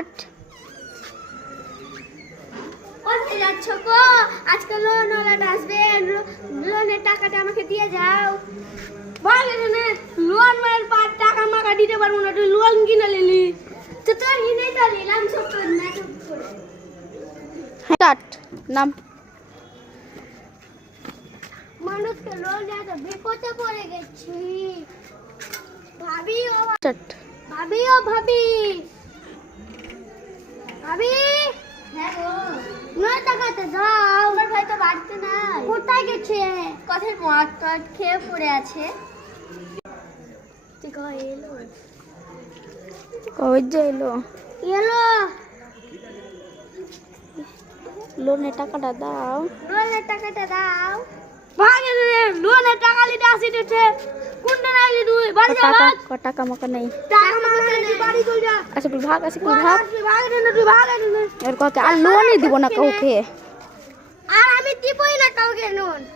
Start. কোথায় যাচ্ছ গো? আজকে লোন ওলা আসবে, লোনের টাকাটা আমাকে দিয়ে যাও। বলে না লোন মার পার টাকা মাকা দিতে পারবো না, তুই লোন কিনে নিলি তো তোর কিনেই তো নিলাম সব তোর নাটক করে। স্টার্ট। নাম। মানুষকে লোন দেওয়া তো বিপদে পড়ে গেছি। ভাবি ও স্টার্ট। ভাবি ও ভাবি ভাবি, হ্যাঁ গো নয় টাকাতে দাও। আমার ভাই তো বাড়িতে নাই। কোথায় গেছে? কোথায় মদ টদ খেয়ে পড়ে আছে। ঠিক এলো কবে যে এলো? এলো লোনের টাকাটা দাও। লোনের টাকাটা দাও। ভাগে রে, লোনের টাকা নিতে আসিতেছে। কোনটা নাইলি তুই? বাড়ি যা ভাগ। টাকা মাকা নেই। টাকা মাকা নেই, বাড়ি চল যা। আচ্ছা তুই ভাগ, আছে তুই ভাগ। ভাগ রে না, তুই ভাগ রে না। এর কথা আর লোনই দিব না কাউকে। আর আমি দিবই না কাউকে লোন।